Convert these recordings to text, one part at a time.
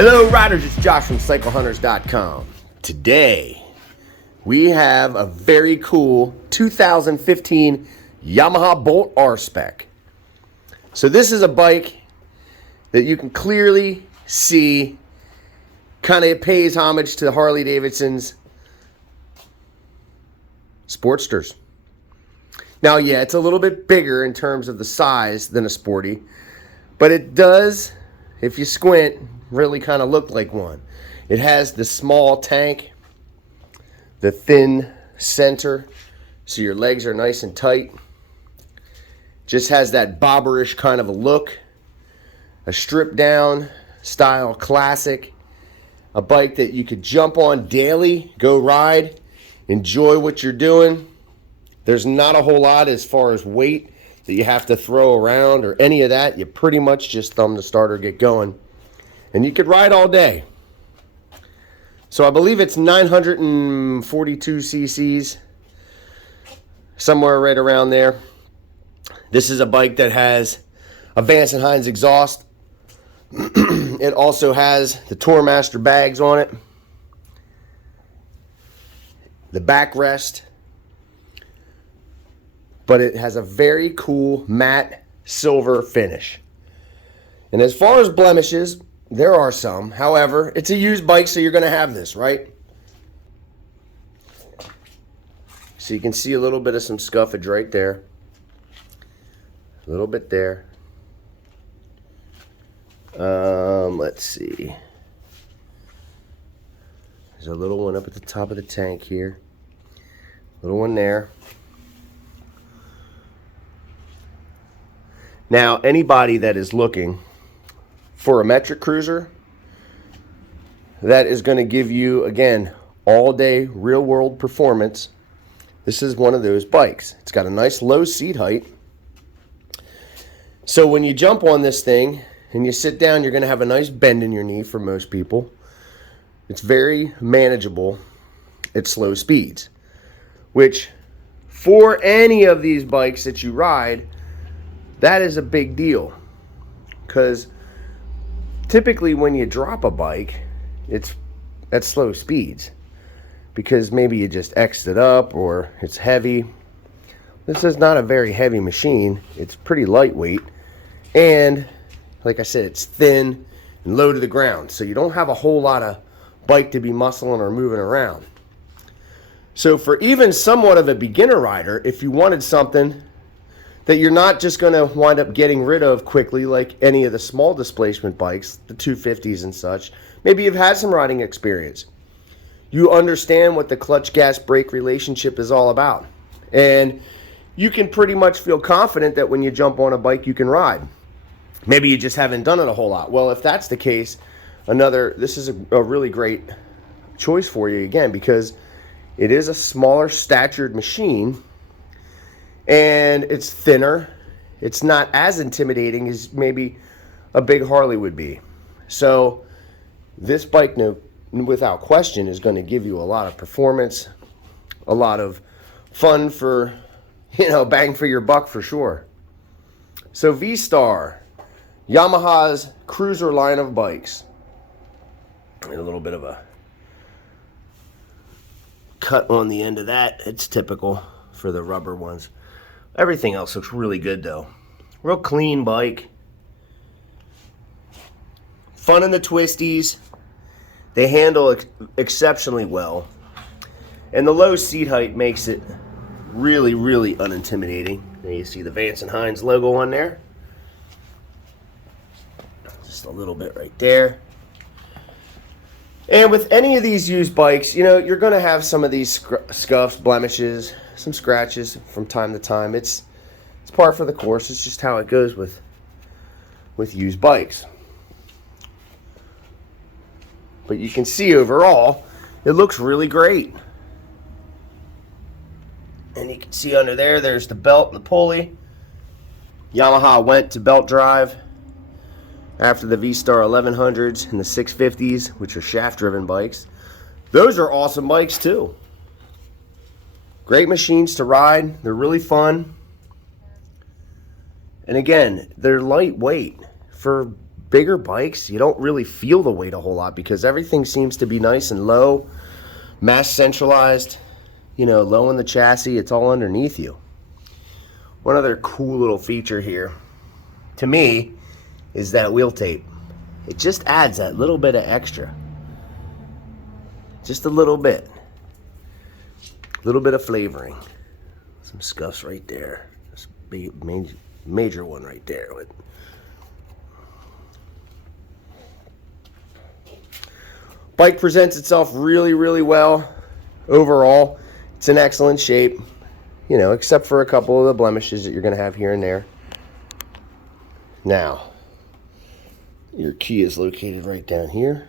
Hello riders, it's Josh from CycleHunters.com. Today we have a very cool 2015 Yamaha Bolt R-Spec. So this is a bike that you can clearly see kind of pays homage to Harley-Davidson's Sportsters. Now, yeah, it's a little bit bigger in terms of the size than a Sporty, but it does, if you squint, really kind of look like one. It has the small tank, the thin center, so your legs are nice and tight. Just has that bobberish kind of a look. A stripped down style classic. A bike that you could jump on daily, go ride, enjoy what you're doing. There's not a whole lot as far as weight that you have to throw around or any of that. You pretty much just thumb the starter, get going. And you could ride all day. So I believe it's 942 cc's, somewhere right around there. This is a bike that has a Vance & Hines exhaust. It also has the Tourmaster bags on it, the backrest, but it has a very cool matte silver finish. And as far as blemishes, there are some. However, it's a used bike, so you're going to have this, right? So you can see a little bit of some scuffage right there. A little bit there. Let's see. There's a little one up at the top of the tank here. Little one there. Now, anybody that is looking for a metric cruiser that is going to give you, again, all day real world performance, this is one of those bikes. It's got a nice low seat height. So when you jump on this thing and you sit down, you're going to have a nice bend in your knee for most people. It's very manageable at slow speeds, which for any of these bikes that you ride, that is a big deal. Because typically when you drop a bike, it's at slow speeds because maybe you just X'd it up or it's heavy. This is not a very heavy machine. It's pretty lightweight. And like I said, it's thin and low to the ground. So you don't have a whole lot of bike to be muscling or moving around. So for even somewhat of a beginner rider, if you wanted something that you're not just going to wind up getting rid of quickly like any of the small displacement bikes, the 250s and such, maybe you've had some riding experience. You understand what the clutch gas brake relationship is all about. And you can pretty much feel confident that when you jump on a bike you can ride. Maybe you just haven't done it a whole lot. Well, if that's the case, this is a really great choice for you again, because it is a smaller statured machine and it's thinner. It's not as intimidating as maybe a big Harley would be. So this bike, without question, is going to give you a lot of performance, a lot of fun for, bang for your buck for sure. So VStar, Yamaha's cruiser line of bikes. And a little bit of a cut on the end of that. It's typical for the rubber ones. Everything else looks really good though. Real clean bike. Fun in the twisties. They handle exceptionally well. And the low seat height makes it really, really unintimidating. There you see the Vance & Hines logo on there. Just a little bit right there. And with any of these used bikes, you're going to have some of these scuffs, blemishes, some scratches from time to time. It's par for the course. It's just how it goes with used bikes. But you can see overall, it looks really great. And you can see under there's the belt and the pulley. Yamaha went to belt drive after the VStar 1100s and the 650s, which are shaft-driven bikes. Those are awesome bikes too. Great machines to ride. They're really fun. And again, they're lightweight. For bigger bikes, you don't really feel the weight a whole lot because everything seems to be nice and low, mass centralized, you know, low in the chassis. It's all underneath you. One other cool little feature here, to me, is that wheel tape. It just adds that little bit of extra. Just a little bit. A little bit of flavoring. Some scuffs right there. This big, major one right there. Bike presents itself really, really well. Overall, it's in excellent shape. You know, except for a couple of the blemishes that you're going to have here and there. Now, your key is located right down here.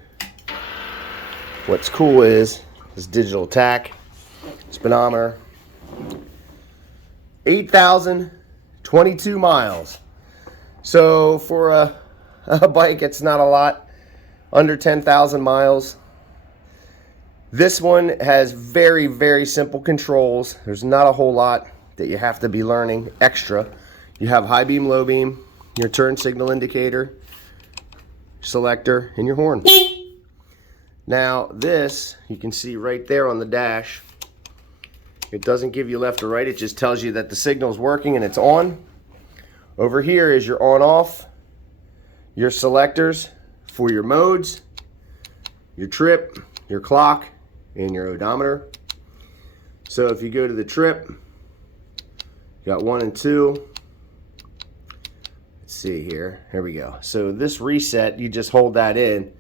What's cool is this digital tach, speedometer, 8,022 miles. So for a bike, it's not a lot, under 10,000 miles. This one has very, very simple controls. There's not a whole lot that you have to be learning extra. You have high beam, low beam, your turn signal indicator, selector, and your horn. Now this, you can see right there on the dash, it doesn't give you left or right, it just tells you that the signal is working and it's on. Over here is your on off, your selectors for your modes, your trip, your clock, and your odometer. So if you go to the trip, you got 1 and 2. See here, here we go. So this reset, you just hold that in,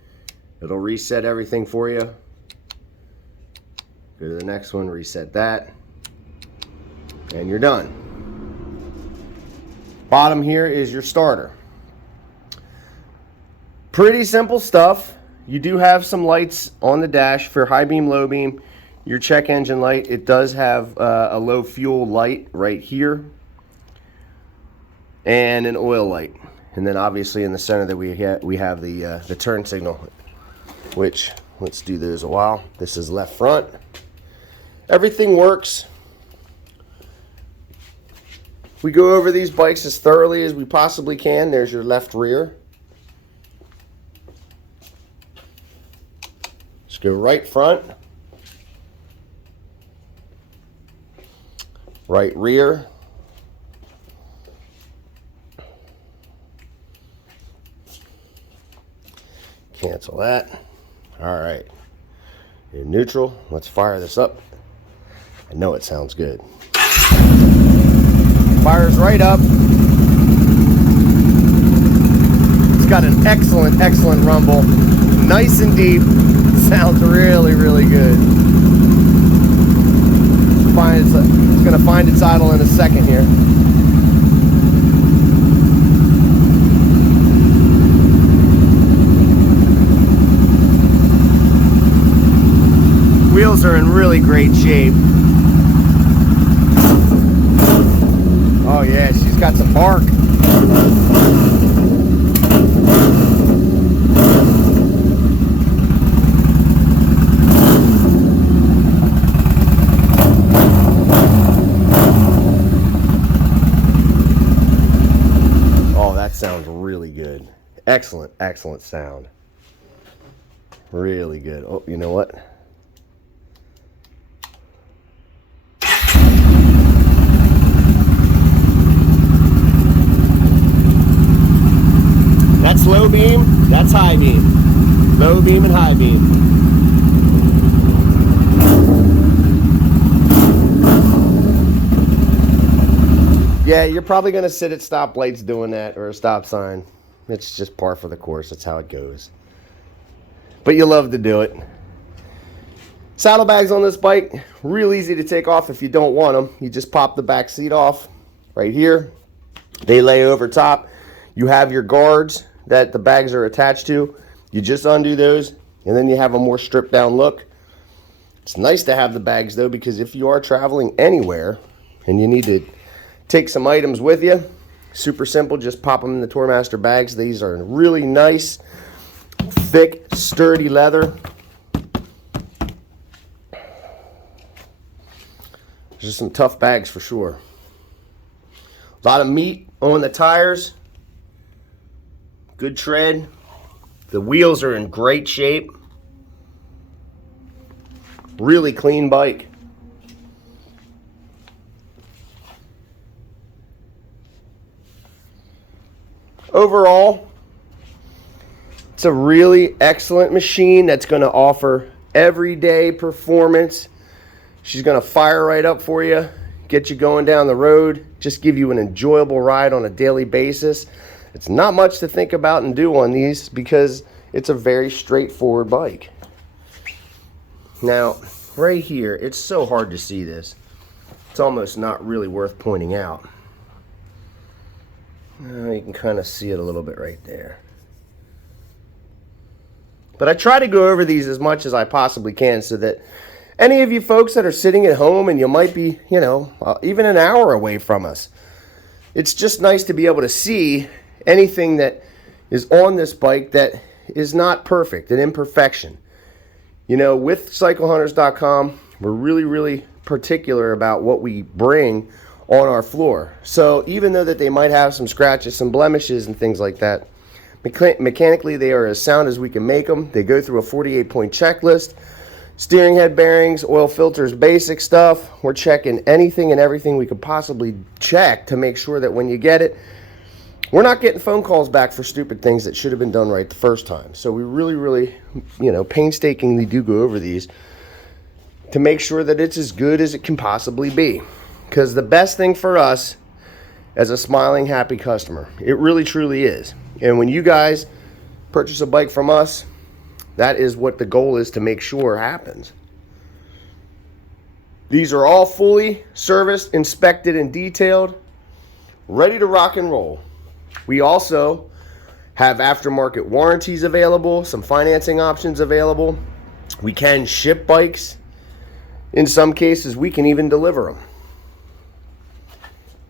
it'll reset everything for you. Go to the next one, reset that, and you're done. Bottom here is your starter. Pretty simple stuff. You do have some lights on the dash for high beam, low beam. Your check engine light, it does have a low fuel light right here, and an oil light. And then obviously in the center that we have the turn signal, which, let's do those a while. This is left front. Everything works. We go over these bikes as thoroughly as we possibly can. There's your left rear. Let's go right front. Right rear. Cancel that. All right. You're neutral. Let's fire this up. I know it sounds good. Fires right up. It's got an excellent, excellent rumble. Nice and deep. Sounds really, really good. It's going to find its idle in a second here. Wheels are in really great shape. Oh yeah, she's got some bark. Oh, that sounds really good. Excellent, excellent sound. Really good. Oh, you know what? That's low beam, that's high beam. Low beam and high beam. Yeah, you're probably going to sit at stoplights doing that, or a stop sign. It's just par for the course. That's how it goes. But you love to do it. Saddlebags on this bike, real easy to take off if you don't want them. You just pop the back seat off right here. They lay over top. You have your guards that the bags are attached to. You just undo those, and then you have a more stripped down look. It's nice to have the bags though, because if you are traveling anywhere and you need to take some items with you, super simple, just pop them in the Tourmaster bags. These are really nice, thick, sturdy leather. There's some tough bags for sure. A lot of meat on the tires. Good tread. The wheels are in great shape. Really clean bike. Overall, it's a really excellent machine that's going to offer everyday performance. She's going to fire right up for you, get you going down the road, just give you an enjoyable ride on a daily basis. It's not much to think about and do on these because it's a very straightforward bike. Now, right here, it's so hard to see this. It's almost not really worth pointing out. You can kind of see it a little bit right there. But I try to go over these as much as I possibly can so that any of you folks that are sitting at home and you might be, even an hour away from us, it's just nice to be able to see anything that is on this bike that is not perfect, an imperfection. With CycleHunters.com, we're really, really particular about what we bring on our floor. So even though that they might have some scratches, some blemishes and things like that, mechanically they are as sound as we can make them. They go through a 48-point checklist. Steering head bearings, oil filters, basic stuff. We're checking anything and everything we could possibly check to make sure that when you get it, we're not getting phone calls back for stupid things that should have been done right the first time. So we really, really, painstakingly do go over these to make sure that it's as good as it can possibly be. Because the best thing for us as a smiling, happy customer, it really, truly is. And when you guys purchase a bike from us, that is what the goal is to make sure happens. These are all fully serviced, inspected, and detailed, ready to rock and roll. We also have aftermarket warranties available, some financing options available. We can ship bikes. In some cases, we can even deliver them.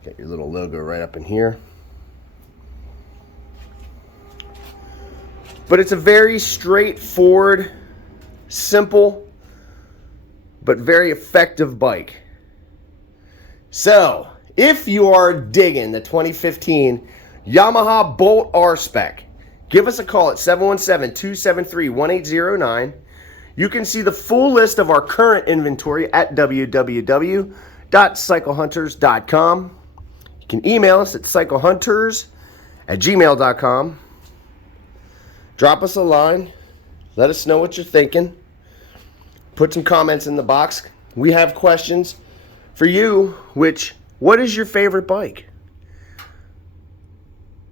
Get your little logo right up in here. But it's a very straightforward, simple, but very effective bike. So, if you are digging the 2015 Yamaha Bolt R-Spec, give us a call at 717-273-1809. You can see the full list of our current inventory at www.cyclehunters.com. You can email us at cyclehunters@gmail.com. Drop us a line. Let us know what you're thinking. Put some comments in the box. We have questions for you, what is your favorite bike?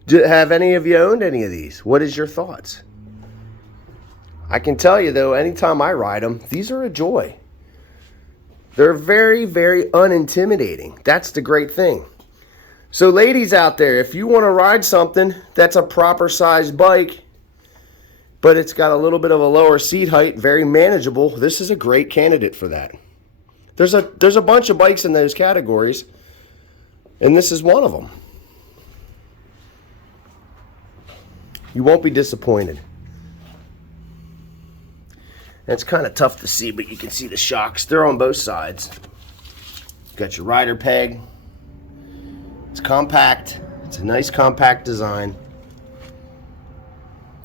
Have any of you owned any of these? What is your thoughts? I can tell you, though, anytime I ride them, these are a joy. They're very, very unintimidating. That's the great thing. So ladies out there, if you want to ride something that's a proper sized bike, but it's got a little bit of a lower seat height, very manageable, this is a great candidate for that. There's a bunch of bikes in those categories, and this is one of them. You won't be disappointed. It's kind of tough to see, but you can see the shocks. They're on both sides. Got your rider peg. It's compact. It's a nice compact design.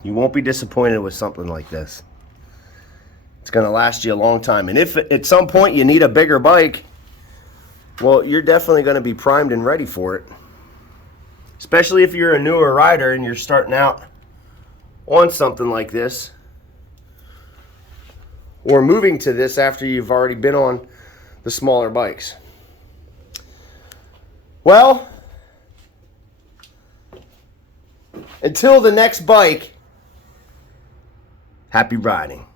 You won't be disappointed with something like this. It's going to last you a long time. And if at some point you need a bigger bike, well, you're definitely going to be primed and ready for it. Especially if you're a newer rider and you're starting out on something like this, or moving to this after you've already been on the smaller bikes. Well, until the next bike, happy riding.